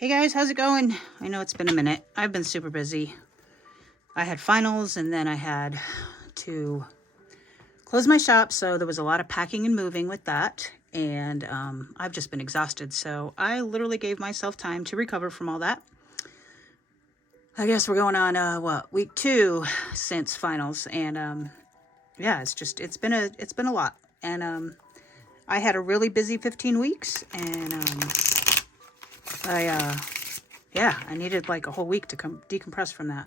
Hey guys, how's it going? I know it's been a minute. I've been super busy. I had finals and then I had to close my shop, so there was a lot of packing and moving with that. And I've just been exhausted, so I literally gave myself time to recover from all that. I guess we're going on week 2 since finals, and yeah, it's been a lot. And I had a really busy 15 weeks, and I needed like a whole week to decompress from that.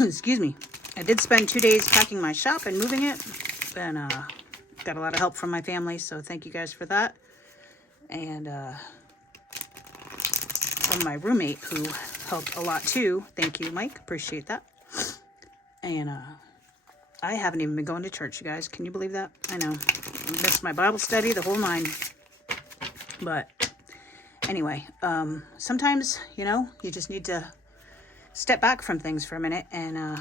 Excuse me. I did spend 2 days packing my shop and moving it, and got a lot of help from my family, so thank you guys for that. And from my roommate, who helped a lot too. Thank you, Mike. Appreciate that. And I haven't even been going to church, you guys. Can you believe that? I know. I missed my Bible study, the whole 9. But anyway, sometimes, you just need to step back from things for a minute and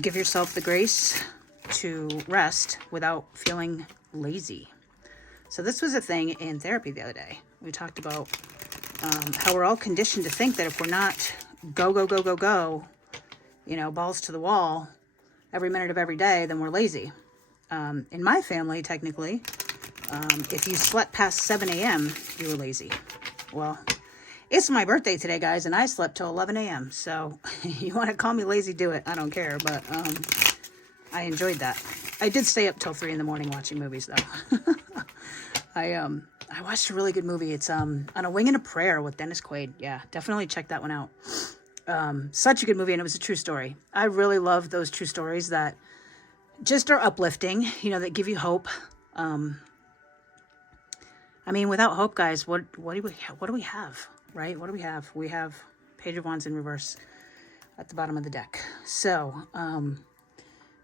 give yourself the grace to rest without feeling lazy. So this was a thing in therapy the other day. We talked about how we're all conditioned to think that if we're not go, balls to the wall every minute of every day, then we're lazy. In my family, technically, if you slept past 7 a.m., you were lazy. Well, it's my birthday today, guys, and I slept till 11 a.m. So you want to call me lazy, do it. I don't care, but I enjoyed that. I did stay up till 3 in the morning watching movies, though. I watched a really good movie. It's On a Wing and a Prayer with Dennis Quaid. Yeah, definitely check that one out. Such a good movie, and it was a true story. I really love those true stories that just are uplifting, that give you hope. Without hope, guys, what do we have, right? What do we have? We have Page of Wands in reverse at the bottom of the deck. So,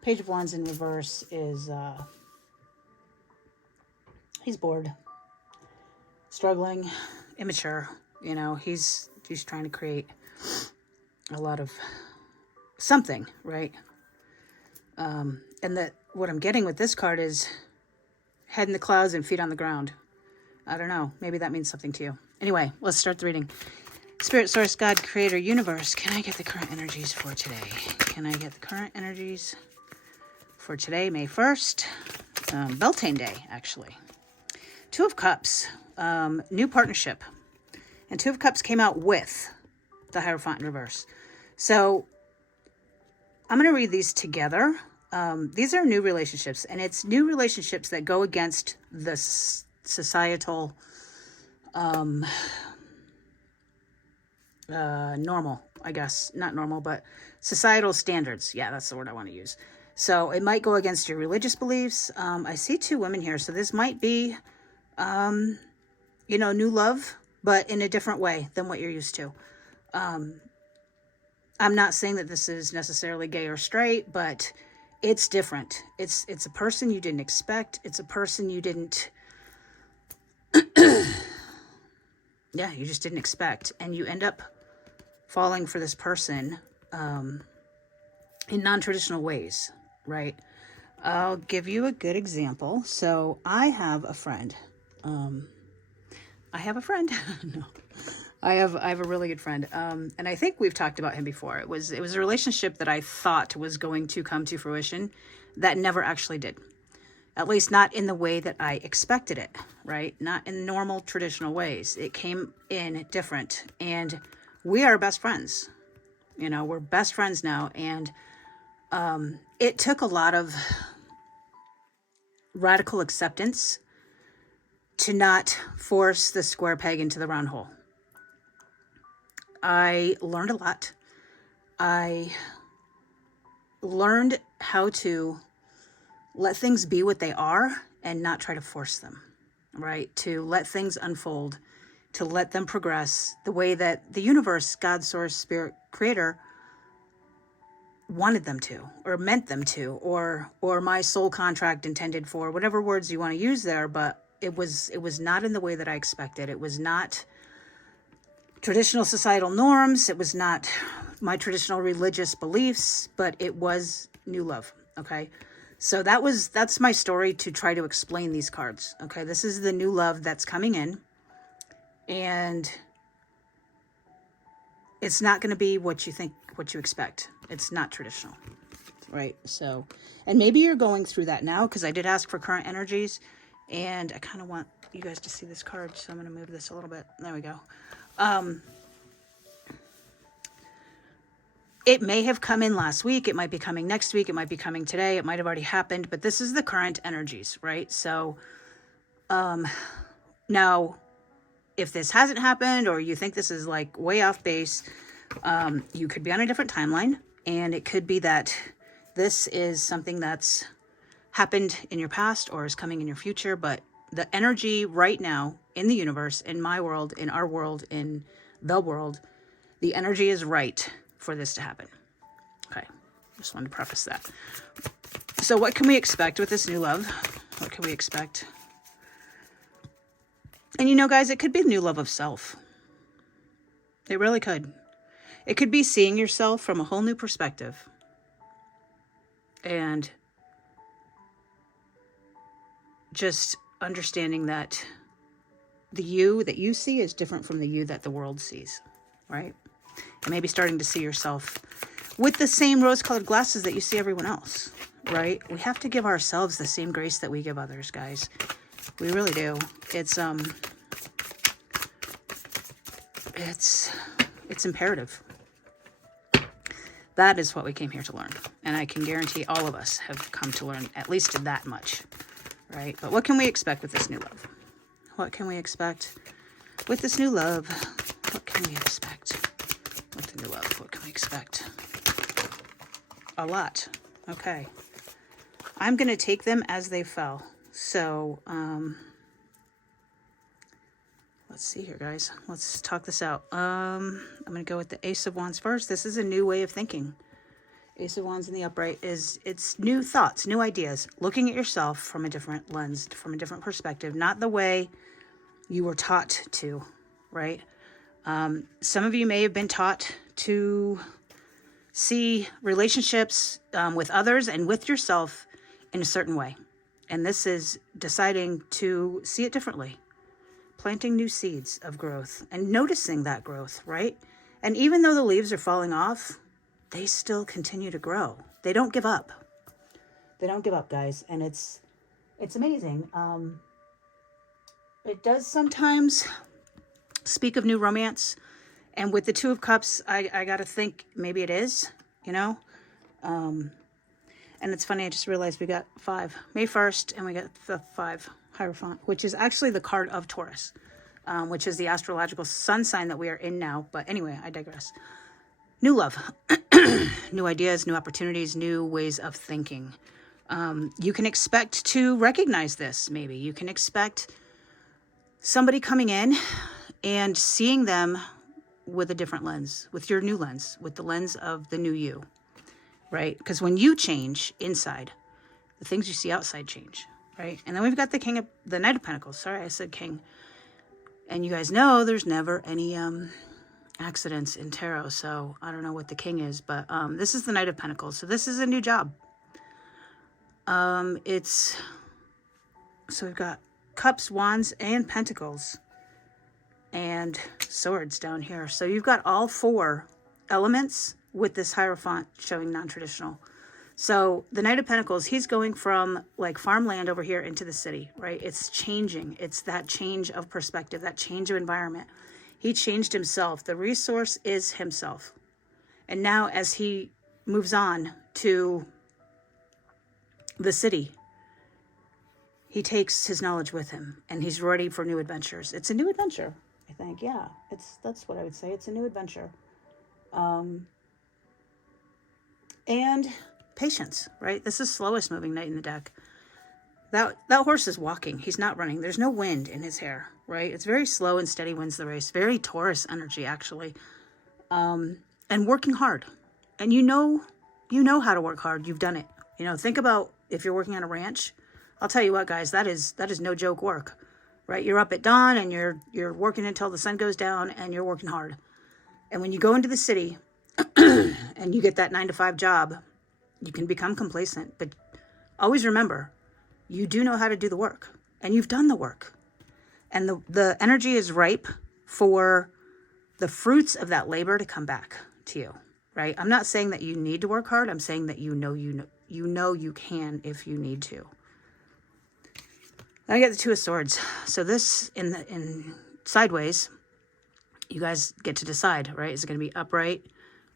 Page of Wands in reverse is, he's bored, struggling, immature, he's trying to create a lot of something, right? And that what I'm getting with this card is head in the clouds and feet on the ground. I don't know. Maybe that means something to you. Anyway, let's start the reading. Spirit, Source, God, Creator, Universe, can I get the current energies for today? Can I get the current energies for today, May 1st? Beltane Day, actually. 2 of Cups, new partnership. And 2 of Cups came out with the Hierophant in reverse. So I'm going to read these together. These are new relationships, and it's new relationships that go against the societal normal, I guess. Not normal, but societal standards. Yeah, that's the word I want to use. So it might go against your religious beliefs. I see 2 women here, so this might be, new love, but in a different way than what you're used to. I'm not saying that this is necessarily gay or straight, but it's different. It's a person you didn't expect. It's a person you didn't, you just didn't expect. And you end up falling for this person in non-traditional ways, right? I'll give you a good example. So I have a friend. No. I have a really good friend, and I think we've talked about him before. It was a relationship that I thought was going to come to fruition that never actually did. At least not in the way that I expected it, right? Not in normal, traditional ways. It came in different, and we are best friends. We're best friends now, and it took a lot of radical acceptance to not force the square peg into the round hole. I learned a lot. I learned how to let things be what they are and not try to force them, right? To let things unfold, to let them progress the way that the universe, God, Source, Spirit, Creator wanted them to, or meant them to, or my soul contract intended for, whatever words you want to use there, but it was not in the way that I expected. It was not traditional societal norms. It was not my traditional religious beliefs, but it was new love. Okay. So that's my story to try to explain these cards. Okay, this is the new love that's coming in, and it's not going to be what you think, what you expect. It's not traditional, right? So, and maybe you're going through that now, because I did ask for current energies, and I kind of want you guys to see this card, so I'm going to move this a little bit. There we go. It may have come in last week. It might be coming next week. It might be coming today. It might have already happened, but this is the current energies, right? So, now, if this hasn't happened, or you think this is like way off base, you could be on a different timeline, and it could be that this is something that's happened in your past or is coming in your future. But the energy right now in the universe, in my world, in our world, in the world, the energy is right for this to happen. Okay, just wanted to preface that. So what can we expect with this new love? What can we expect? And you know, guys, it could be the new love of self. It really could. It could be seeing yourself from a whole new perspective. And just understanding that the you that you see is different from the you that the world sees, right? And maybe starting to see yourself with the same rose-colored glasses that you see everyone else, right? We have to give ourselves the same grace that we give others, guys. We really do. It's imperative. That is what we came here to learn. And I can guarantee all of us have come to learn at least that much, right? But what can we expect with this new love? What can we expect with this new love? What can we expect with the new love? What can we expect? A lot. Okay. I'm going to take them as they fell. So, let's see here, guys. Let's talk this out. I'm going to go with the Ace of Wands first. This is a new way of thinking. Ace of Wands in the upright it's new thoughts, new ideas, looking at yourself from a different lens, from a different perspective, not the way you were taught to, right? Some of you may have been taught to see relationships with others and with yourself in a certain way. And this is deciding to see it differently. Planting new seeds of growth and noticing that growth, right? And even though the leaves are falling off, they still continue to grow. They don't give up. They don't give up, guys. And it's amazing. It does sometimes speak of new romance. And with the Two of Cups, I got to think maybe it is, you know? And it's funny, I just realized we got 5. May 1st, and we got the 5 Hierophant, which is actually the card of Taurus, which is the astrological sun sign that we are in now. But anyway, I digress. New love, new ideas, new opportunities, new ways of thinking. You can expect to recognize this, maybe. You can expect somebody coming in and seeing them with a different lens, with your new lens, with the lens of the new you, right? Because when you change inside, the things you see outside change, right? And then we've got the Knight of Pentacles. Sorry, I said King. And you guys know there's never any accidents in tarot, so I don't know what the King is, but this is the Knight of Pentacles. So this is a new job. So we've got Cups, Wands, and Pentacles, and Swords down here. So you've got all 4 elements with this Hierophant showing non-traditional. So the Knight of Pentacles, he's going from like farmland over here into the city, right? It's changing. It's that change of perspective, that change of environment. He changed himself. The resource is himself. And now as he moves on to the city, he takes his knowledge with him, and he's ready for new adventures. It's a new adventure, I think. Yeah, that's what I would say. It's a new adventure. And patience, right? This is slowest moving knight in the deck. That horse is walking. He's not running. There's no wind in his hair, right? It's very slow and steady wins the race. Very Taurus energy, actually. And working hard. And you know how to work hard. You've done it. You know, think about if you're working on a ranch. I'll tell you what, guys, that is no joke work, right? You're up at dawn and you're working until the sun goes down, and you're working hard. And when you go into the city and you get that 9-to-5 job, you can become complacent, but always remember, you do know how to do the work, and you've done the work. And the energy is ripe for the fruits of that labor to come back to you, right? I'm not saying that you need to work hard. I'm saying that you know you can if you need to. Then I get the Two of Swords. So this in sideways, you guys get to decide, right? Is it going to be upright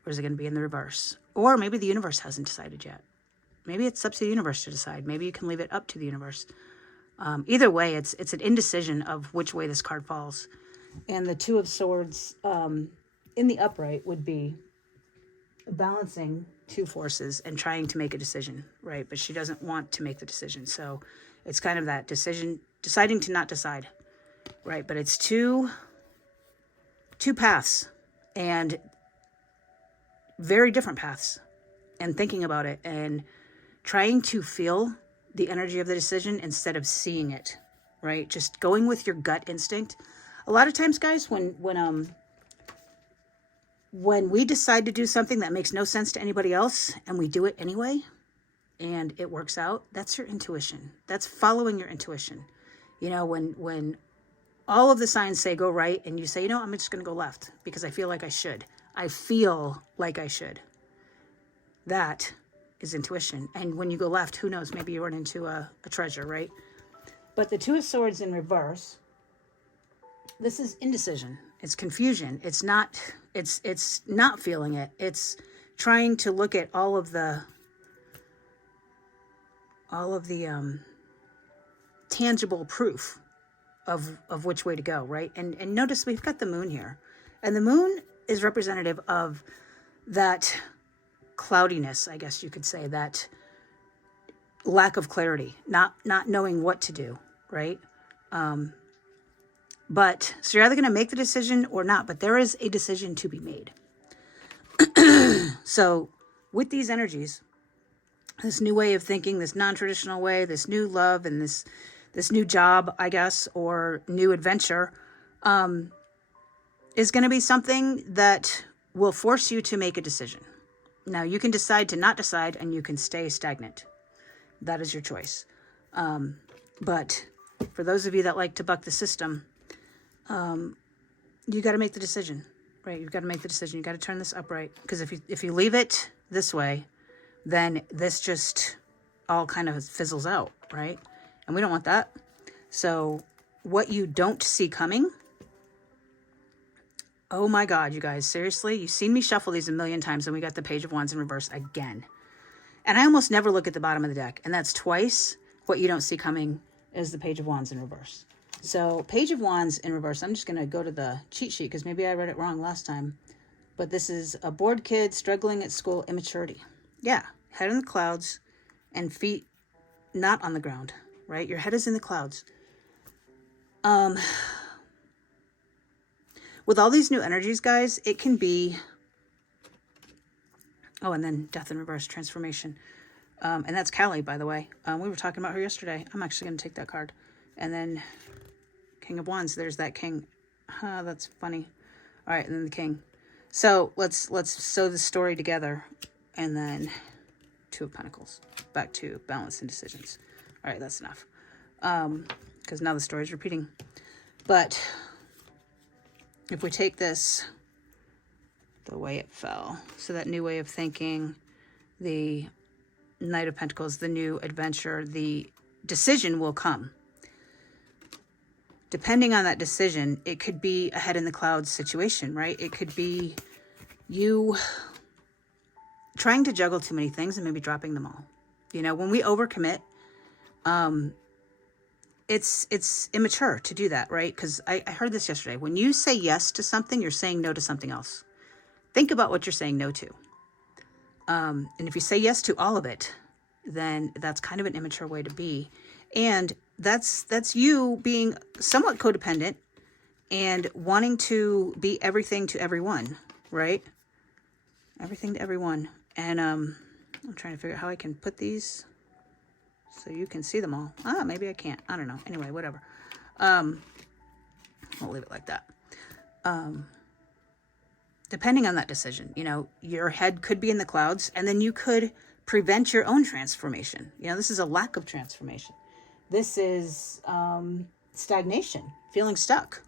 or is it going to be in the reverse? Or maybe the universe hasn't decided yet. Maybe it's up to the universe to decide. Maybe you can leave it up to the universe. Either way, it's an indecision of which way this card falls. And the Two of Swords in the upright would be balancing two forces and trying to make a decision, right? But she doesn't want to make the decision. So it's kind of that decision, deciding to not decide, right? But it's two paths, and very different paths, and thinking about it and trying to feel the energy of the decision instead of seeing it, right? Just going with your gut instinct. A lot of times, guys, when we decide to do something that makes no sense to anybody else and we do it anyway and it works out, that's your intuition. That's following your intuition. You know, when all of the signs say go right and you say, you know, I'm just going to go left because I feel like I should. I feel like I should. That is intuition. And when you go left, who knows, maybe you run into a treasure, right? But the Two of Swords in reverse, this is indecision. It's confusion. It's not feeling it. It's trying to look at all of the tangible proof of which way to go, right? And notice we've got the moon here. And the moon is representative of that cloudiness, I guess you could say, that lack of clarity, not knowing what to do, right? But so you're either going to make the decision or not, but there is a decision to be made. So with these energies, this new way of thinking, this non-traditional way, this new love, and this new job, I guess, or new adventure, is going to be something that will force you to make a decision. Now, you can decide to not decide, and you can stay stagnant. That is your choice. But for those of you that like to buck the system, you got to make the decision, right? You've got to make the decision. You got to turn this upright, because if you leave it this way, then this just all kind of fizzles out, right? And we don't want that. So what you don't see coming, oh my God, you guys, seriously, you've seen me shuffle these a million times, and we got the Page of Wands in reverse again. And I almost never look at the bottom of the deck, and that's twice. What you don't see coming is the Page of Wands in reverse. So Page of Wands in reverse, I'm just going to go to the cheat sheet because maybe I read it wrong last time. But this is a bored kid struggling at school, immaturity. Yeah, head in the clouds and feet not on the ground, right? Your head is in the clouds. With all these new energies, guys, it can be... Oh, and then Death in reverse, transformation. And that's Callie, by the way. We were talking about her yesterday. I'm actually going to take that card. And then King of Wands, there's that king. That's funny. All right, and then the king. So let's sew the story together. And then Two of Pentacles. Back to balance and decisions. All right, that's enough. Because now the story's repeating. But if we take this the way it fell, so that new way of thinking, the Knight of Pentacles, the new adventure, the decision will come. Depending on that decision, it could be a head in the clouds situation, right? It could be you trying to juggle too many things and maybe dropping them all. You know, when we overcommit, it's immature to do that, right? Because I heard this yesterday. When you say yes to something, you're saying no to something else. Think about what you're saying no to. And if you say yes to all of it, then that's kind of an immature way to be. And that's you being somewhat codependent and wanting to be everything to everyone, right? Everything to everyone. And I'm trying to figure out how I can put these so you can see them all. Maybe I can't. I don't know. Anyway, whatever. I'll leave it like that. Depending on that decision, you know, your head could be in the clouds, and then you could prevent your own transformation. You know, this is a lack of transformation. This is stagnation, feeling stuck.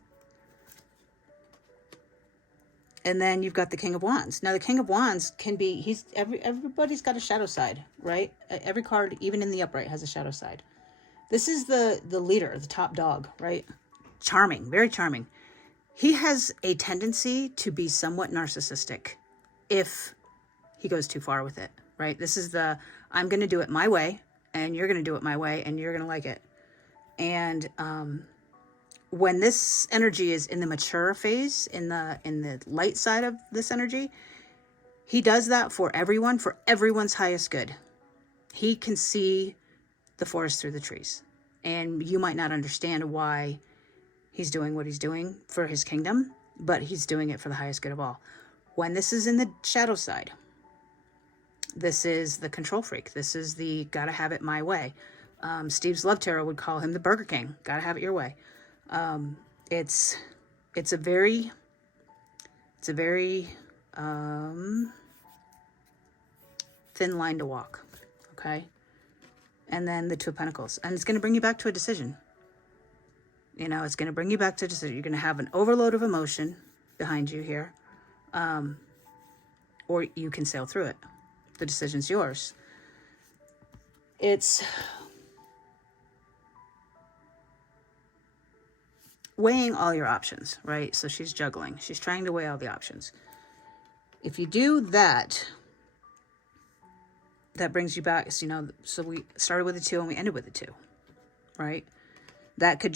And then you've got the King of Wands. Now the King of Wands can be, everybody's got a shadow side, right? Every card, even in the upright, has a shadow side. This is the leader, the top dog, right? Charming, very charming. He has a tendency to be somewhat narcissistic if he goes too far with it, right? This is I'm going to do it my way, and you're going to do it my way, and you're going to like it. And when this energy is in the mature phase, in the light side of this energy, he does that for everyone's highest good. He can see the forest through the trees. And you might not understand why he's doing what he's doing for his kingdom, but he's doing it for the highest good of all. When this is in the shadow side, this is the control freak. This is the gotta have it my way. Steve's Love Tarot would call him the Burger King. Gotta have it your way. It's a very thin line to walk. Okay. And then the Two of Pentacles, and it's going to bring you back to a decision. You know, it's going to bring you back to a decision. You're going to have an overload of emotion behind you here. Or you can sail through it. The decision's yours. It's weighing all your options, right? So she's juggling. She's trying to weigh all the options. If you do that, that brings you back, you know, so we started with a 2 and we ended with a 2, right? That could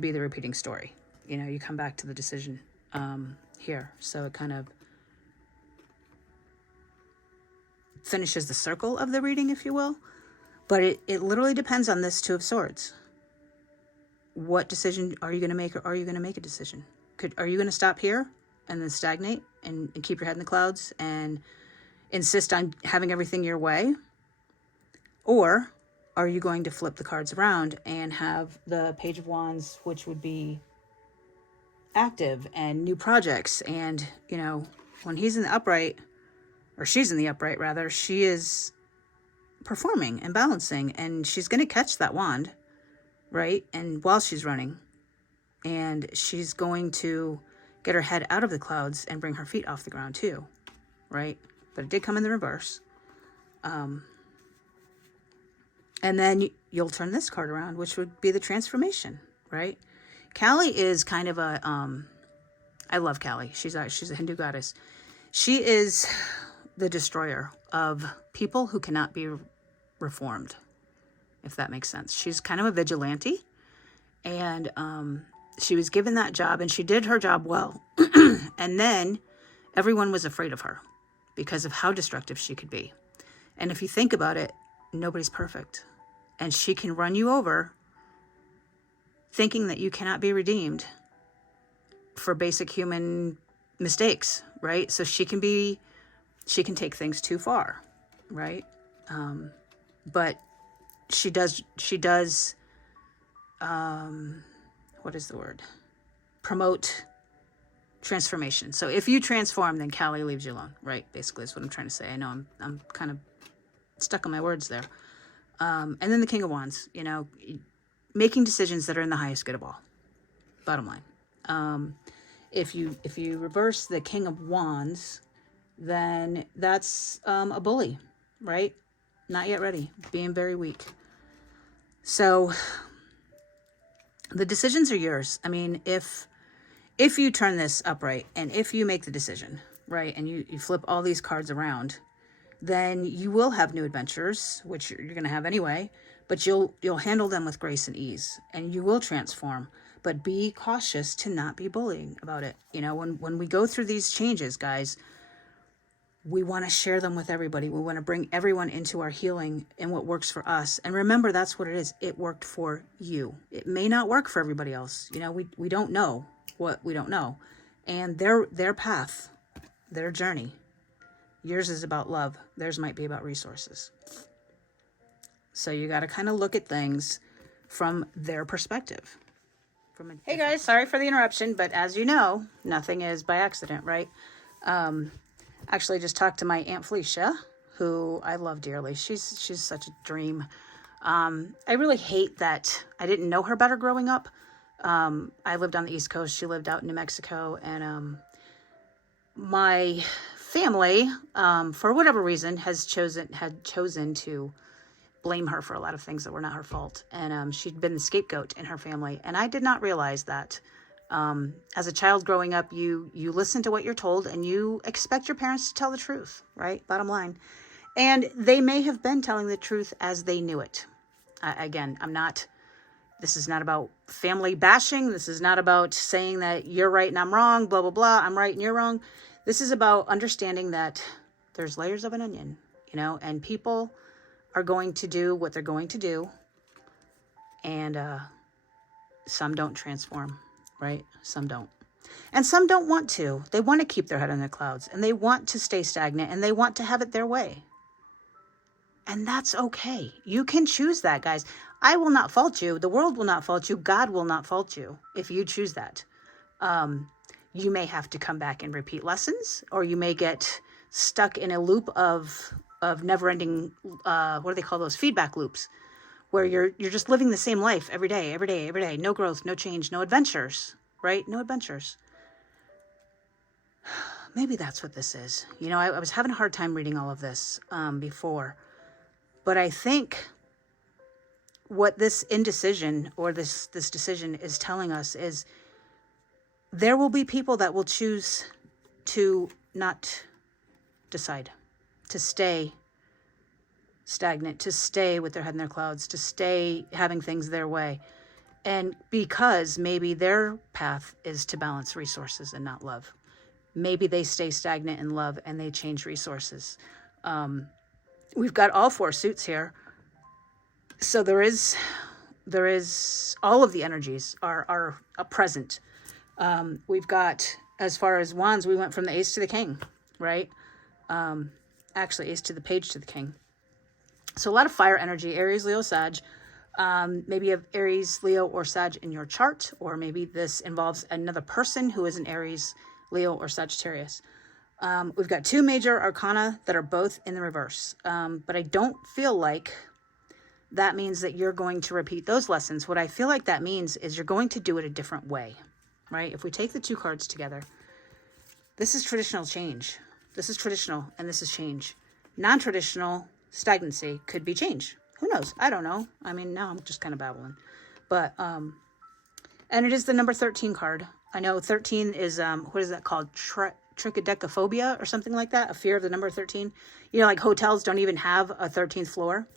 be the repeating story. You know, you come back to the decision here. So it kind of finishes the circle of the reading, if you will. But it literally depends on this 2 of Swords. What decision are you going to make, or are you going to make a decision? Are you going to stop here and then stagnate and keep your head in the clouds and insist on having everything your way? Or are you going to flip the cards around and have the Page of Wands, which would be active and new projects? And, you know, when he's in the upright, or she's in the upright rather, she is performing and balancing, and she's going to catch that wand, right? And while she's running, and she's going to get her head out of the clouds and bring her feet off the ground too, right? But it did come in the reverse. And then you'll turn this card around, which would be the transformation, right? Kali is kind of a, I love Kali. She's a Hindu goddess. She is the destroyer of people who cannot be reformed, if that makes sense. She's kind of a vigilante, and she was given that job, and she did her job well. And then everyone was afraid of her because of how destructive she could be. And if you think about it, nobody's perfect. And she can run you over thinking that you cannot be redeemed for basic human mistakes, right? So she can take things too far, right? But she does, what is the word? Promote transformation. So if you transform, then Kali leaves you alone, right? Basically is what I'm trying to say. I know I'm kind of stuck on my words there. And then the King of Wands, you know, making decisions that are in the highest good of all. Bottom line. If you reverse the King of Wands, then that's a bully, right? Not yet ready, being very weak. So the decisions are yours. I mean, if you turn this upright and if you make the decision, right, and you flip all these cards around, then you will have new adventures, which you're going to have anyway, but you'll handle them with grace and ease, and you will transform. But be cautious to not be bullying about it. You know, when we go through these changes, guys, we want to share them with everybody. We want to bring everyone into our healing and what works for us. And remember, that's what it is. It worked for you. It may not work for everybody else. You know, we don't know what we don't know. And their path, their journey, yours is about love. Theirs might be about resources. So you got to kind of look at things from their perspective. Hey guys, sorry for the interruption, but as you know, nothing is by accident, right? Actually, I just talked to my Aunt Felicia, who I love dearly. She's such a dream. I really hate that I didn't know her better growing up. I lived on the East Coast. She lived out in New Mexico. And my family, for whatever reason, had chosen to blame her for a lot of things that were not her fault. And she'd been the scapegoat in her family. And I did not realize that. As a child growing up, you listen to what you're told and you expect your parents to tell the truth, right? Bottom line. And they may have been telling the truth as they knew it. Again, this is not about family bashing. This is not about saying that you're right and I'm wrong, blah, blah, blah. I'm right and you're wrong. This is about understanding that there's layers of an onion, and people are going to do what they're going to do. And some don't transform, right? Some don't. And some don't want to. They want to keep their head in the clouds and they want to stay stagnant and they want to have it their way. And that's okay. You can choose that, guys. I will not fault you. The world will not fault you. God will not fault you if you choose that. You may have to come back and repeat lessons, or you may get stuck in a loop of never-ending, what do they call those? Feedback loops, where you're just living the same life every day. No growth, no change, no adventures, right? No adventures. Maybe that's what this is. I was having a hard time reading all of this before. But I think what this indecision or this decision is telling us is there will be people that will choose to not decide, to stay stagnant, to stay with their head in their clouds, to stay having things their way. And because maybe their path is to balance resources and not love. Maybe they stay stagnant in love and they change resources. We've got all four suits here. So there is all of the energies are present. We've got, as far as wands, we went from the ace to the king, right? Actually, ace to the page to the king. So a lot of fire energy, Aries, Leo, Sag. Maybe you have Aries, Leo, or Sag in your chart, or maybe this involves another person who is an Aries, Leo, or Sagittarius. We've got two major arcana that are both in the reverse. But I don't feel like that means that you're going to repeat those lessons. What I feel like that means is you're going to do it a different way, right? If we take the two cards together, this is traditional change. This is traditional and this is change. Non-traditional stagnancy could be change. Who knows? I don't know. I mean, now I'm just kind of babbling. But, and it is the number 13 card. I know 13 is, what is that called? Trichodecaphobia or something like that, a fear of the number 13. Like hotels don't even have a 13th floor.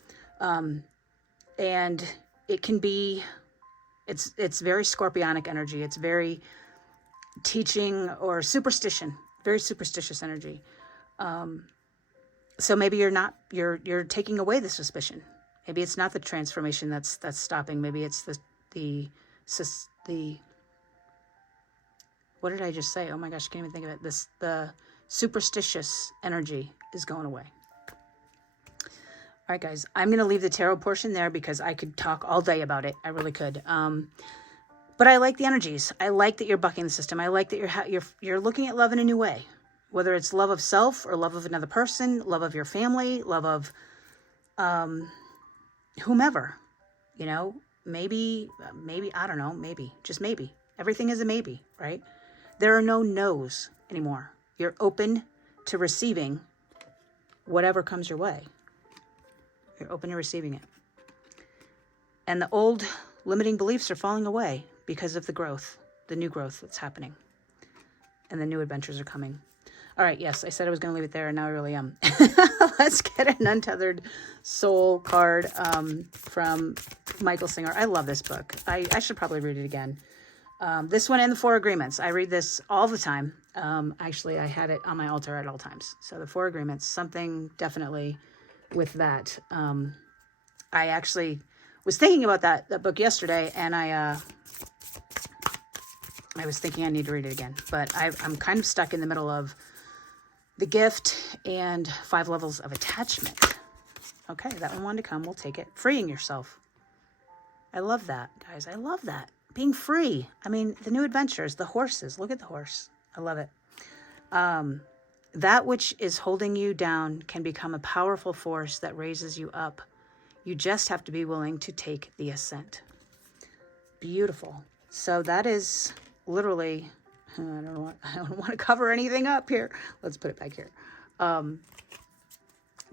And it can be, it's very scorpionic energy. It's very teaching or superstition, very superstitious energy. So maybe you're taking away the suspicion. Maybe it's not the transformation that's stopping. Maybe it's the what did I just say? Oh my gosh, I can't even think of it. The superstitious energy is going away. All right, guys, I'm going to leave the tarot portion there because I could talk all day about it. I really could. But I like the energies. I like that you're bucking the system. I like that you're looking at love in a new way, whether it's love of self or love of another person, love of your family, love of whomever. Maybe, I don't know, maybe, just maybe. Everything is a maybe, right? There are no no's anymore. You're open to receiving whatever comes your way. You're open to receiving it. And the old limiting beliefs are falling away because of the growth, the new growth that's happening. And the new adventures are coming. All right, yes, I said I was going to leave it there, and now I really am. Let's get an Untethered Soul card from Michael Singer. I love this book. I should probably read it again. This one and the Four Agreements. I read this all the time. Actually, I had it on my altar at all times. So the Four Agreements, something definitely with that. I actually was thinking about that book yesterday, and I was thinking I need to read it again. But I'm kind of stuck in the middle of The Gift and 5 Levels of Attachment. Okay, that one wanted to come. We'll take it. Freeing yourself. I love that, guys. I love that. Being free. I mean, the new adventures, the horses. Look at the horse. I love it. That which is holding you down can become a powerful force that raises you up. You just have to be willing to take the ascent. Beautiful. So that is literally, I don't want to cover anything up here. Let's put it back here.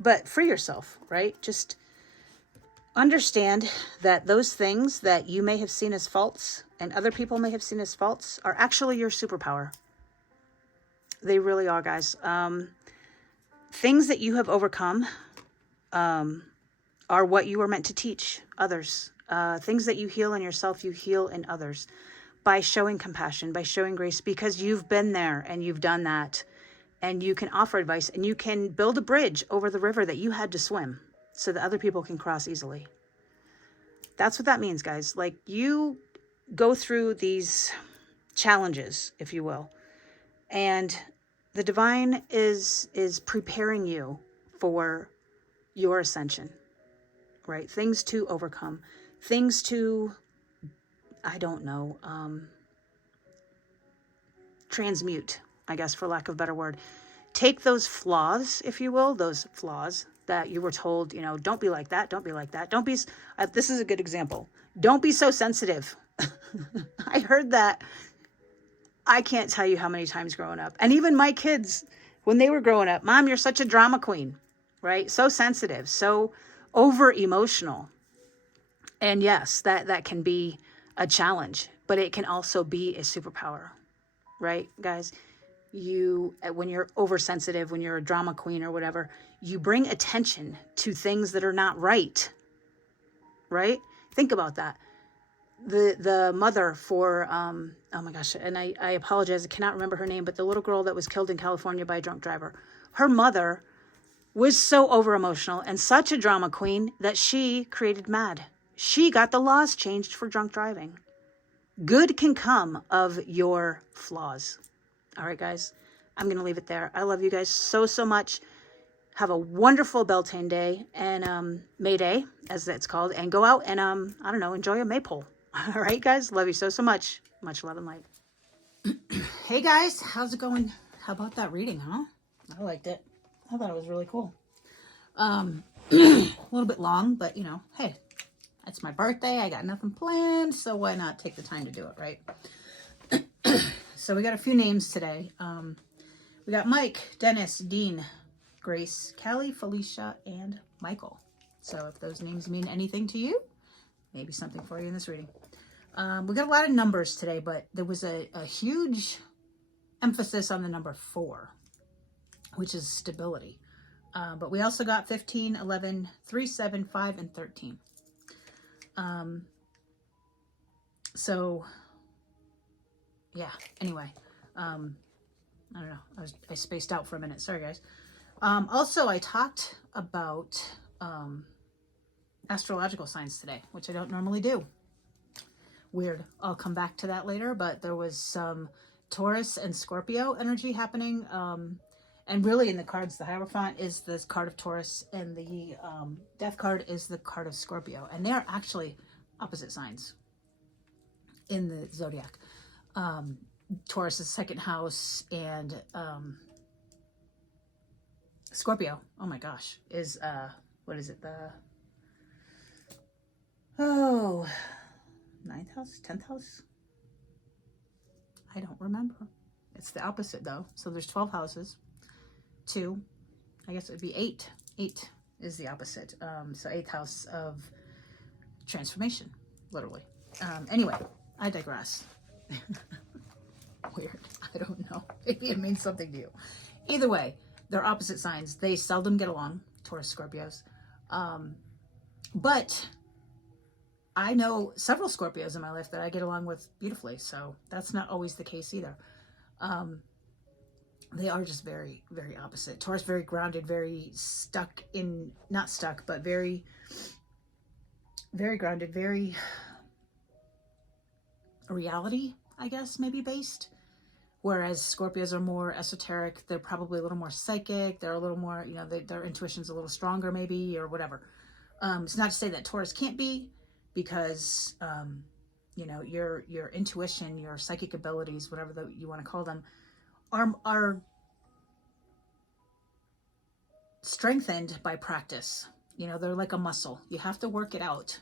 But free yourself, right? Just understand that those things that you may have seen as faults and other people may have seen as faults are actually your superpower. They really are, guys. Things that you have overcome are what you were meant to teach others. Things that you heal in yourself, you heal in others by showing compassion, by showing grace, because you've been there and you've done that, and you can offer advice and you can build a bridge over the river that you had to swim so that other people can cross easily. That's what that means, guys. Like, you go through these challenges, if you will, and the divine is preparing you for your ascension, right? Things to overcome, things to, I don't know, transmute, I guess, for lack of a better word. Take those flaws, if you will, those flaws that you were told, you know, don't be like that, don't be like that. Don't be, this is a good example. Don't be so sensitive. I heard that. I can't tell you how many times growing up. And even my kids, when they were growing up, Mom, you're such a drama queen, right? So sensitive, so over emotional. And yes, that can be a challenge, but it can also be a superpower, right, guys? When you're oversensitive, when you're a drama queen or whatever, you bring attention to things that are not right, right? Think about that. The mother for, oh my gosh, and I apologize, I cannot remember her name, but the little girl that was killed in California by a drunk driver, her mother was so over emotional and such a drama queen that she created MAD. She got the laws changed for drunk driving. Good can come of your flaws. All right, guys, I'm going to leave it there. I love you guys so, so much. Have a wonderful Beltane day and May Day, as it's called, and go out and, I don't know, enjoy a maypole. All right, guys, love you so, so much. Much love and light. Hey, guys, how's it going? How about that reading, huh? I liked it. I thought it was really cool. A little bit long, but, you know, hey, it's my birthday. I got nothing planned, so why not take the time to do it, right? So we got a few names today. We got Mike, Dennis, Dean, Grace, Callie, Felicia, and Michael. So if those names mean anything to you, maybe something for you in this reading. We got a lot of numbers today, but there was a huge emphasis on the number 4, which is stability. But we also got 15, 11, 3, 7, 5, and 13. So yeah, anyway, I don't know. I spaced out for a minute. Sorry, guys. Also, I talked about astrological signs today, which I don't normally do. Weird. I'll come back to that later, but there was some Taurus and Scorpio energy happening. And really in the cards, the Hierophant is this card of Taurus and the Death card is the card of Scorpio. And they're actually opposite signs in the zodiac. Taurus is second house, and Scorpio, oh my gosh, is what is it, the ninth house, 10th house? I don't remember. It's the opposite though. So there's 12 houses. 2, I guess it would be 8. 8 is the opposite. So 8th house of transformation, literally. Anyway, I digress. Weird. I don't know. Maybe it means something to you. Either way, they're opposite signs. They seldom get along, Taurus, Scorpios. But I know several Scorpios in my life that I get along with beautifully. So that's not always the case either. They are just very, very opposite. Taurus, very grounded, very stuck in, not stuck, but very, very grounded, very reality, I guess, maybe based. Whereas Scorpios are more esoteric. They're probably a little more psychic. They're a little more, you know, their intuition's a little stronger maybe, or whatever. It's not to say that Taurus can't be, because, you know, your intuition, your psychic abilities, whatever you want to call them, are strengthened by practice. You know, they're like a muscle. You have to work it out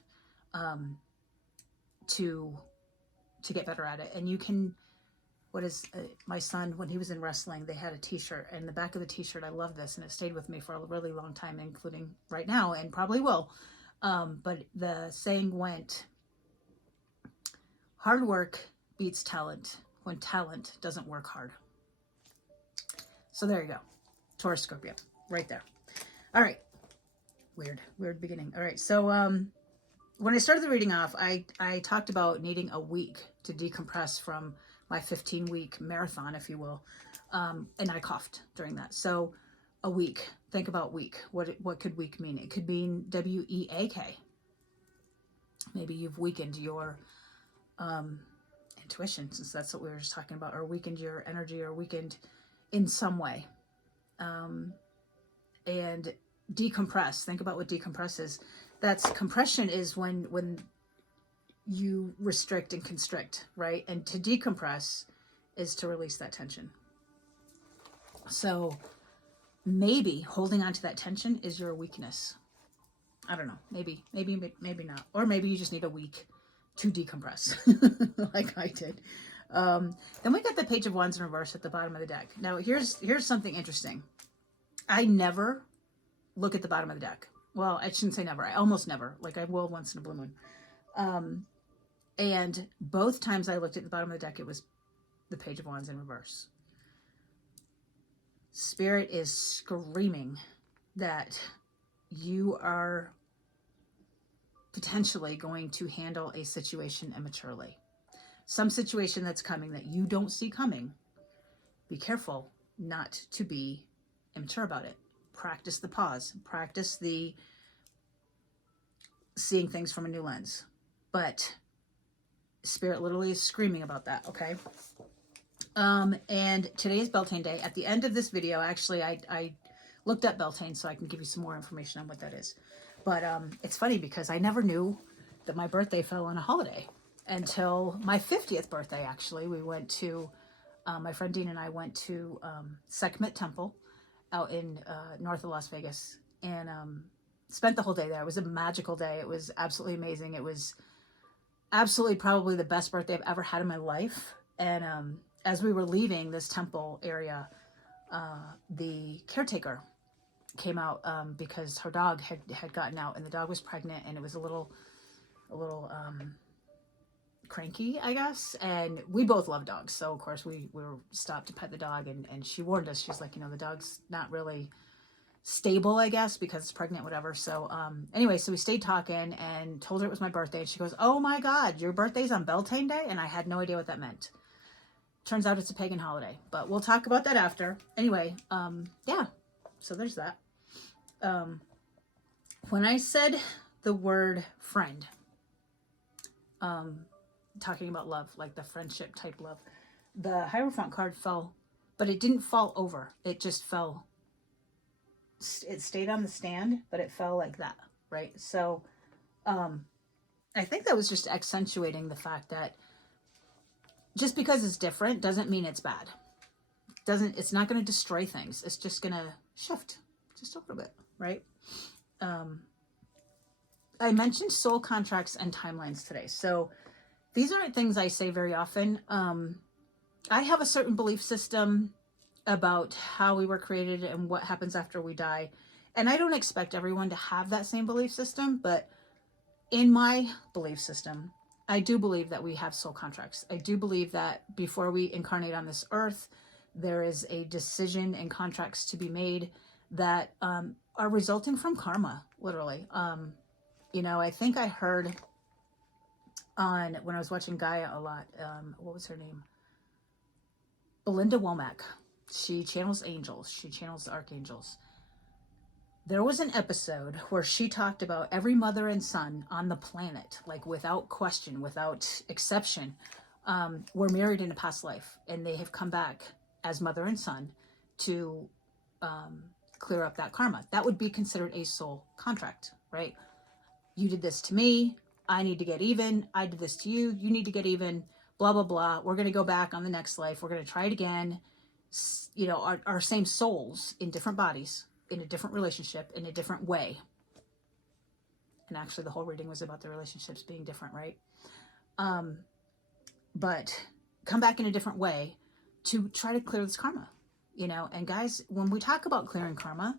to get better at it. And you can, what is my son, when he was in wrestling, they had a t-shirt, and the back of the t-shirt, I love this, and it stayed with me for a really long time, including right now, and probably will. But the saying went, hard work beats talent when talent doesn't work hard. So there you go. Taurus, Scorpio, right there. All right. Weird beginning. All right. So when I started the reading off, I talked about needing a week to decompress from my 15-week marathon, if you will. And I coughed during that. So a week. Think about week. What could week mean? It could mean W-E-A-K. Maybe you've weakened your intuition, since that's what we were just talking about, or weakened your energy, or weakened in some way. And decompress. Think about what decompress is. That's compression is when you restrict and constrict, right? And to decompress is to release that tension. So maybe holding on to that tension is your weakness. I don't know. Maybe not. Or maybe you just need a week to decompress, like I did. Then we got the Page of Wands in reverse at the bottom of the deck. Now here's something interesting. I never look at the bottom of the deck. Well, I shouldn't say never. I almost never. Like, I will once in a blue moon. And both times I looked at the bottom of the deck, it was the Page of Wands in reverse. Spirit is screaming that you are potentially going to handle a situation immaturely. Some situation that's coming that you don't see coming. Be careful not to be immature about it. Practice the pause. Practice the seeing things from a new lens. But Spirit literally is screaming about that, okay? And today is Beltane Day. At the end of this video, actually, I looked up Beltane so I can give you some more information on what that is. But it's funny because I never knew that my birthday fell on a holiday until my 50th birthday, actually. We went to, my friend Dean and I went to Sekhmet Temple out in north of Las Vegas, and spent the whole day there. It was a magical day. It was absolutely amazing. It was absolutely probably the best birthday I've ever had in my life. And as we were leaving this temple area, the caretaker came out because her dog had gotten out, and the dog was pregnant, and it was a little cranky, I guess. And we both love dogs, so of course we were stopped to pet the dog, and she warned us. She's like, you know, the dog's not really stable, I guess, because it's pregnant, whatever. So anyway, so we stayed talking and told her it was my birthday, and she goes, oh my God, your birthday's on Beltane Day? And I had no idea what that meant. Turns out it's a pagan holiday, but we'll talk about that after. Anyway, yeah, so there's that. When I said the word friend, talking about love, like the friendship type love, the Hierophant card fell, but it didn't fall over. It just fell. It stayed on the stand, but it fell like that, right? So I think that was just accentuating the fact that just because it's different doesn't mean it's bad. It's not going to destroy things. It's just going to shift just a little bit, right? I mentioned soul contracts and timelines today. So these aren't things I say very often. I have a certain belief system about how we were created and what happens after we die. And I don't expect everyone to have that same belief system, but in my belief system, I do believe that we have soul contracts. I do believe that before we incarnate on this earth, there is a decision and contracts to be made that are resulting from karma, literally. You know, I think I heard when I was watching Gaia a lot, what was her name? Belinda Womack. She channels angels. She channels the archangels. There was an episode where she talked about every mother and son on the planet, like without question, without exception, were married in a past life, and they have come back as mother and son to clear up that karma. That would be considered a soul contract, right? You did this to me. I need to get even. I did this to you. You need to get even. Blah, blah, blah. We're going to go back on the next life. We're going to try it again. You know, our same souls in different bodies in a different relationship in a different way. And actually the whole reading was about the relationships being different, right? But come back in a different way to try to clear this karma, you know. And guys, when we talk about clearing karma,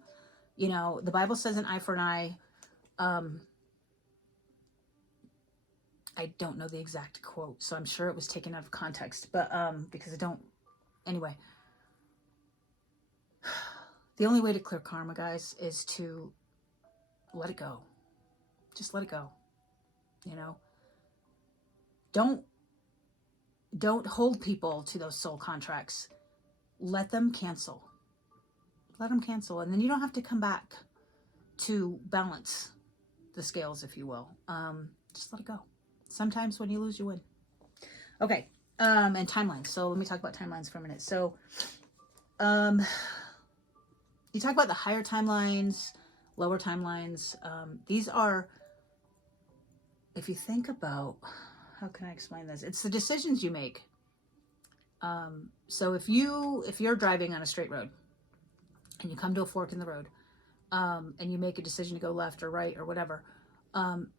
you know, the Bible says an eye for an eye. I don't know the exact quote, so I'm sure it was taken out of context, but because I don't, anyway. The only way to clear karma, guys, is to let it go. Just let it go. You know, don't hold people to those soul contracts. Let them cancel. Let them cancel, and then you don't have to come back to balance the scales, if you will. Just let it go. Sometimes when you lose, you win. Okay, and timelines. So let me talk about timelines for a minute. So, you talk about the higher timelines, lower timelines. These are, if you think about, how can I explain this? It's the decisions you make. So if you're driving on a straight road and you come to a fork in the road, and you make a decision to go left or right or whatever,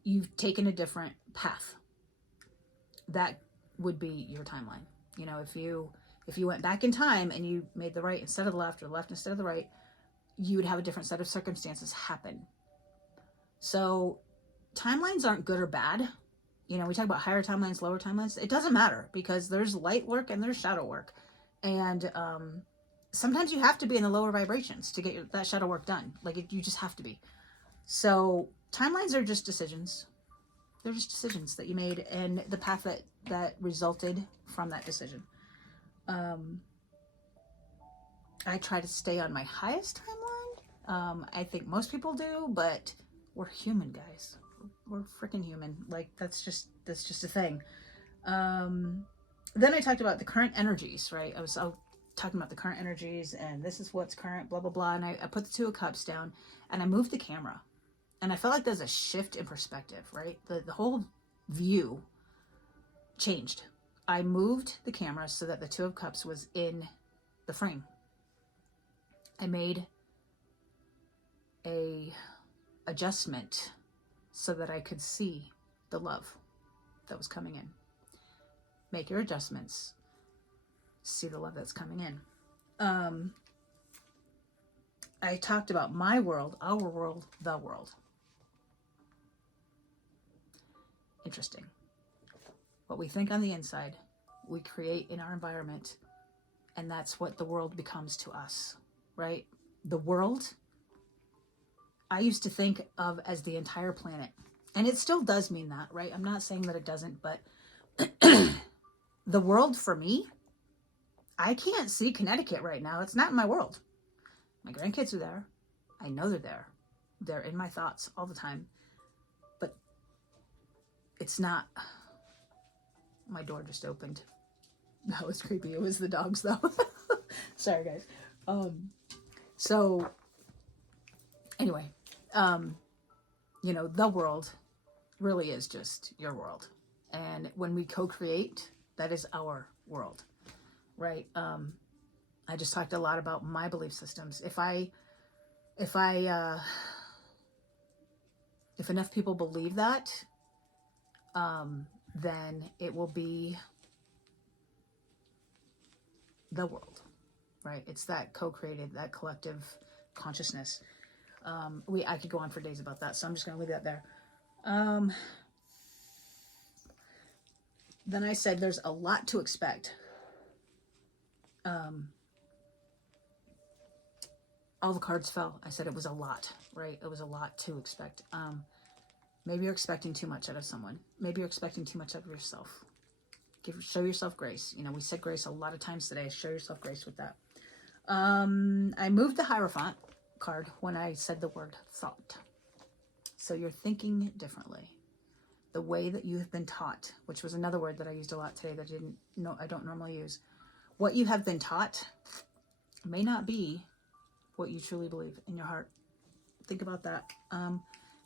you've taken a different path. That would be your timeline. You know, if you went back in time and you made the right instead of the left or the left instead of the right, you would have a different set of circumstances happen. So timelines aren't good or bad. You know, we talk about higher timelines, lower timelines. It doesn't matter, because there's light work and there's shadow work. And sometimes you have to be in the lower vibrations to get that shadow work done. Like, you just have to be. So timelines are just decisions. They're just decisions that you made and the path that resulted from that decision. I try to stay on my highest timeline. I think most people do, but we're human, guys. We're freaking human. Like, that's just a thing. Then I talked about the current energies, right? I was talking about the current energies, and this is what's current, blah, blah, blah. And I put the Two of Cups down, and I moved the camera. And I felt like there's a shift in perspective, right? The whole view changed. I moved the camera so that the Two of Cups was in the frame. I made a adjustment so that I could see the love that was coming in. Make your adjustments. See the love that's coming in. I talked about my world, our world, the world. Interesting. What we think on the inside, we create in our environment, and that's what the world becomes to us, right? The world, I used to think of as the entire planet, and it still does mean that, right? I'm not saying that it doesn't, but the world for me, I can't see Connecticut right now. It's not in my world. My grandkids are there. I know they're there. They're in my thoughts all the time. But it's not. My door just opened. That was creepy. It was the dogs, though. Sorry, guys. So anyway, you know, the world really is just your world. And when we co-create, that is our world, right? I just talked a lot about my belief systems. If enough people believe that, then it will be the world, right? It's that co-created, that collective consciousness. I could go on for days about that, so I'm just going to leave that there. Then I said there's a lot to expect. All the cards fell. I said it was a lot, right? It was a lot to expect. Maybe you're expecting too much out of someone. Maybe you're expecting too much out of yourself. Show yourself grace. You know, we said grace a lot of times today. Show yourself grace with that. I moved the Hierophant card when I said the word thought. So you're thinking differently. The way that you have been taught, which was another word that I used a lot today that I don't normally use. What you have been taught may not be what you truly believe in your heart. Think about that.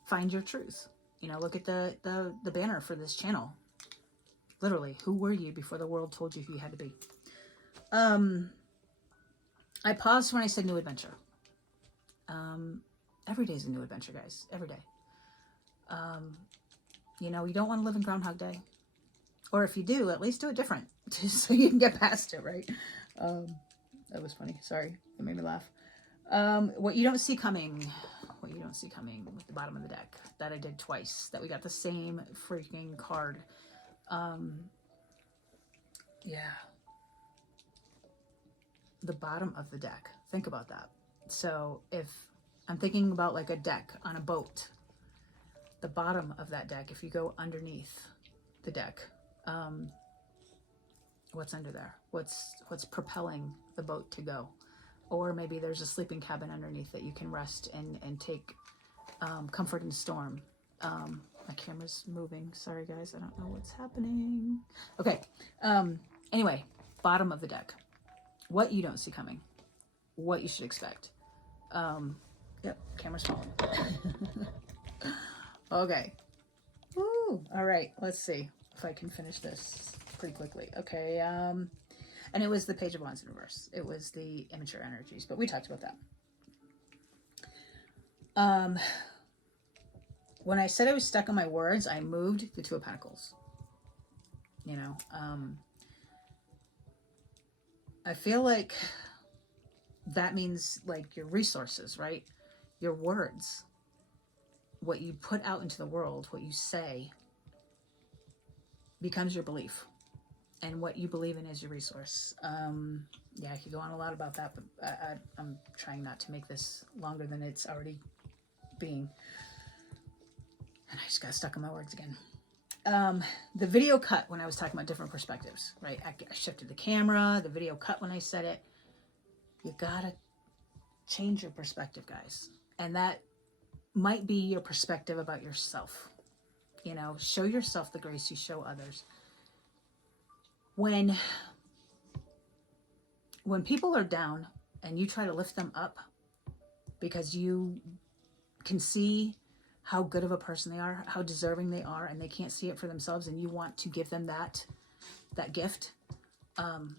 Find your truth. You know, look at the banner for this channel. Literally, who were you before the world told you who you had to be? I paused when I said new adventure. Every day is a new adventure, guys. Every day. You know, you don't want to live in Groundhog Day. Or if you do, at least do it different, just so you can get past it, right? That was funny. Sorry, it made me laugh. What you don't see coming. What you don't see coming with the bottom of the deck. That I did twice. That we got the same freaking card. Yeah. The bottom of the deck. Think about that. So if I'm thinking about like a deck on a boat, the bottom of that deck, if you go underneath the deck, what's under there? What's propelling the boat to go? Or maybe there's a sleeping cabin underneath that you can rest and take comfort in storm. My camera's moving. Sorry, guys. I don't know what's happening. Okay. Anyway, bottom of the deck. What you don't see coming. What you should expect. Yep, camera's falling. Okay. Woo. All right. Let's see if I can finish this pretty quickly. Okay. And it was the Page of Wands in reverse. It was the immature energies, but we talked about that. When I said I was stuck on my words, I moved the Two of Pentacles. You know, I feel like that means like your resources, right? Your words, what you put out into the world, what you say becomes your belief. And what you believe in is your resource. Yeah, I could go on a lot about that, but I'm trying not to make this longer than it's already being. And I just got stuck on my words again. The video cut when I was talking about different perspectives, right? I shifted the camera, the video cut when I said it. You gotta change your perspective, guys. And that might be your perspective about yourself. You know, show yourself the grace you show others. When people are down and you try to lift them up because you can see how good of a person they are, how deserving they are, and they can't see it for themselves, and you want to give them that gift. And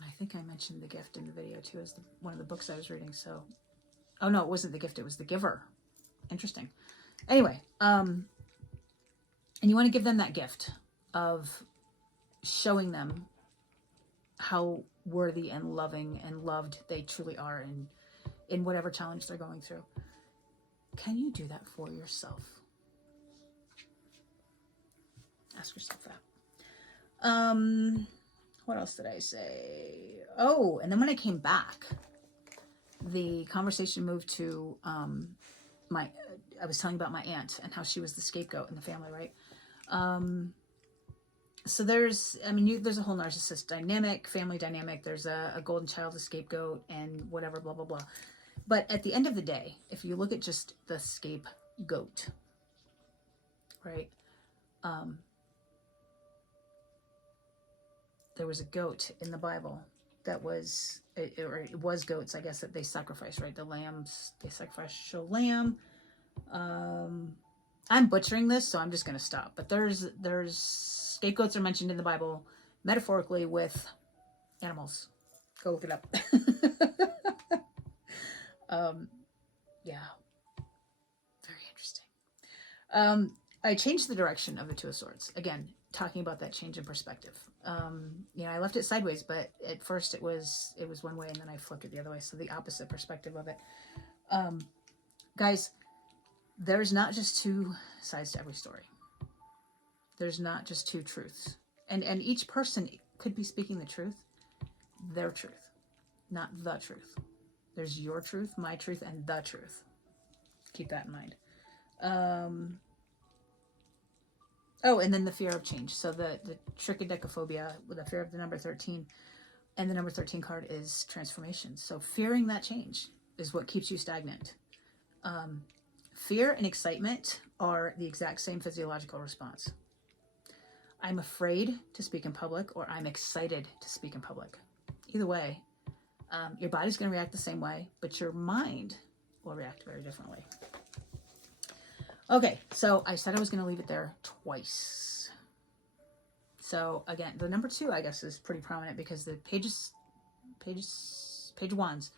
I think I mentioned the gift in the video too as one of the books I was reading. So, oh no, it wasn't the gift, it was the giver. Interesting. Anyway, and you want to give them that gift of showing them how worthy and loving and loved they truly are in whatever challenge they're going through. Can you do that for yourself? Ask yourself that. What else did I say? Oh, and then when I came back, the conversation moved to I was telling about my aunt and how she was the scapegoat in the family, right? So there's a whole narcissist dynamic, family dynamic. There's a golden child, a scapegoat, and whatever, blah, blah, blah. But at the end of the day, if you look at just the scapegoat, right? There was a goat in the Bible that was, it was goats, I guess, that they sacrificed, right? The lambs, they sacrificial lamb. I'm butchering this, so I'm just going to stop. But there's scapegoats are mentioned in the Bible metaphorically with animals. Go look it up. Yeah, very interesting. I changed the direction of the Two of Swords. Again, talking about that change in perspective. You know, I left it sideways, but at first it was one way, and then I flipped it the other way. So the opposite perspective of it. Guys, there's not just two sides to every story. There's not just two truths. And each person could be speaking the truth, their truth, not the truth. There's your truth, my truth, and the truth. Keep that in mind. Oh, and then the fear of change. So the trichodecaphobia, with the fear of the number 13, and the number 13 card is transformation. So fearing that change is what keeps you stagnant. Fear and excitement are the exact same physiological response. I'm afraid to speak in public, or I'm excited to speak in public. Either way, your body's going to react the same way, but your mind will react very differently. Okay, so I said I was going to leave it there twice. So again, the number 2, I guess, is pretty prominent because the Page of Wands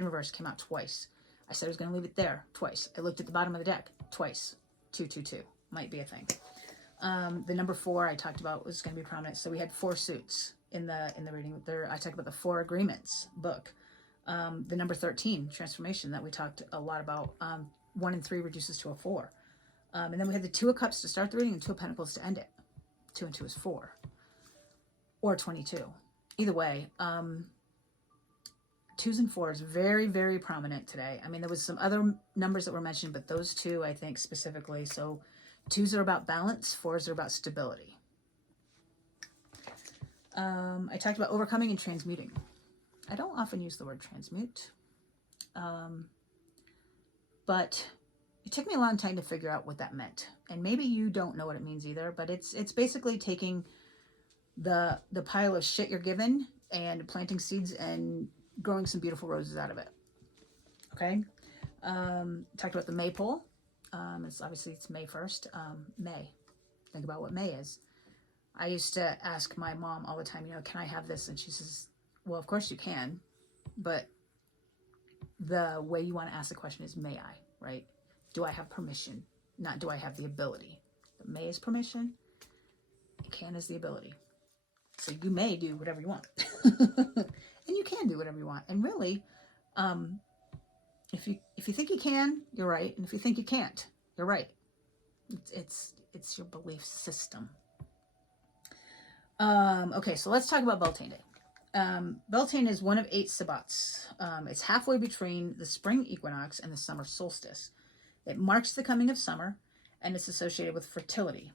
in reverse came out twice. I said I was going to leave it there twice. I looked at the bottom of the deck twice. 222 might be a thing. The number 4 I talked about was going to be prominent. So we had 4 suits in the reading. There, I talked about the 4 Agreements book. The number 13, transformation, that we talked a lot about. 1 and 3 reduces to a 4. And then we had the 2 of Cups to start the reading and 2 of Pentacles to end it. 2 and 2 is 4. Or 22. Either way, 2s and 4s, very, very prominent today. I mean, there was some other numbers that were mentioned, but those 2, I think, specifically. So 2s are about balance, 4s are about stability. I talked about overcoming and transmuting. I don't often use the word transmute, but it took me a long time to figure out what that meant. And maybe you don't know what it means either, but it's basically taking the pile of shit you're given and planting seeds and growing some beautiful roses out of it. Okay. Talked about the maypole. It's May 1st. May. Think about what May is. I used to ask my mom all the time, can I have this? And she says, well, of course you can, but the way you want to ask the question is, may I, right? Do I have permission? Not do I have the ability. But may is permission. Can is the ability. So you may do whatever you want. And you can do whatever you want. And really, if you think you can, you're right. And if you think you can't, you're right. It's your belief system. Okay, so let's talk about Beltane Day. Beltane is one of 8 Sabbats. It's halfway between the spring equinox and the summer solstice. It marks the coming of summer, and it's associated with fertility.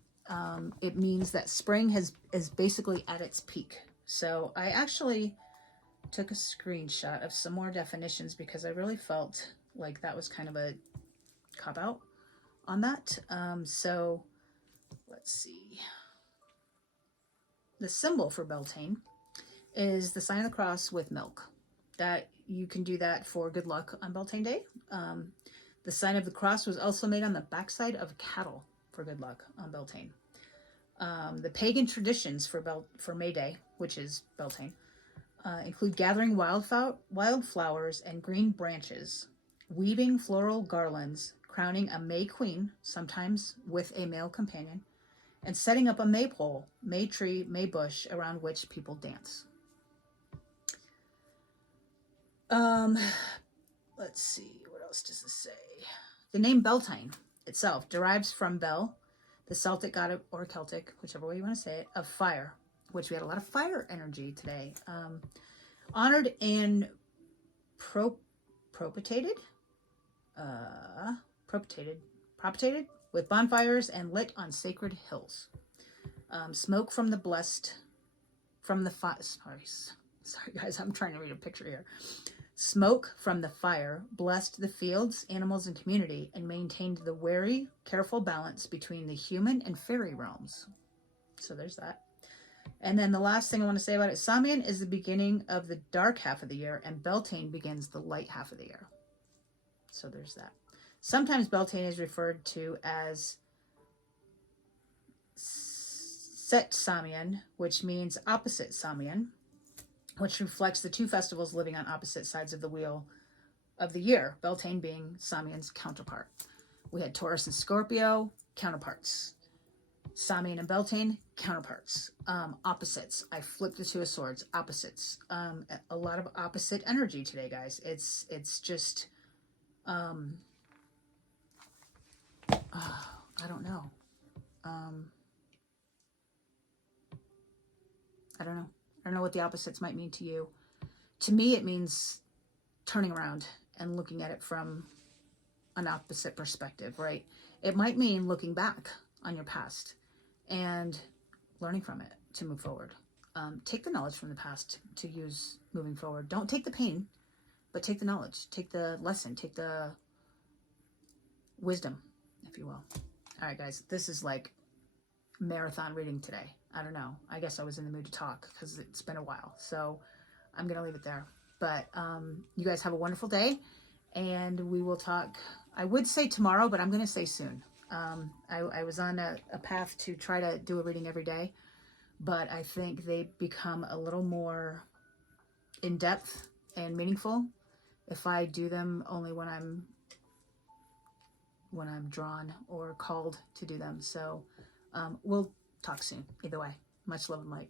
It means that spring is basically at its peak. So I actually took a screenshot of some more definitions because I really felt like that was kind of a cop-out on that. So let's see. The symbol for Beltane is the sign of the cross with milk. That you can do that for good luck on Beltane Day. The sign of the cross was also made on the backside of cattle for good luck on Beltane. The pagan traditions for May Day, which is Beltane, include gathering wildflowers and green branches, weaving floral garlands, crowning a May Queen, sometimes with a male companion, and setting up a maypole, May tree, May bush, around which people dance. Let's see, what else does this say? The name Beltane itself derives from Bel, the Celtic god or Celtic, whichever way you want to say it, of fire, which we had a lot of fire energy today. Honored and propitiated with bonfires and lit on sacred hills. Smoke from the sorry guys, I'm trying to read a picture here. Smoke from the fire blessed the fields, animals, and community, and maintained the wary, careful balance between the human and fairy realms. So there's that. And then the last thing I want to say about it, Samian is the beginning of the dark half of the year, and Beltane begins the light half of the year. So there's that. Sometimes Beltane is referred to as Set Samian, which means opposite Samian, which reflects the 2 festivals living on opposite sides of the wheel of the year, Beltane being Samian's counterpart. We had Taurus and Scorpio, counterparts. Samian and Beltane, counterparts. Opposites. I flipped the 2 of Swords, opposites. A lot of opposite energy today, guys. It's just, I don't know. I don't know. I don't know what the opposites might mean to you. To me, it means turning around and looking at it from an opposite perspective, right? It might mean looking back on your past and learning from it to move forward. Take the knowledge from the past to use moving forward. Don't take the pain, but take the knowledge, take the lesson, take the wisdom, if you will. All right, guys, this is like marathon reading today. I don't know. I guess I was in the mood to talk because it's been a while. So I'm going to leave it there. But you guys have a wonderful day. And we will talk, I would say tomorrow, but I'm going to say soon. I was on a path to try to do a reading every day. But I think they become a little more in-depth and meaningful If I do them, only when I'm drawn or called to do them. So we'll talk soon. Either way, much love and light.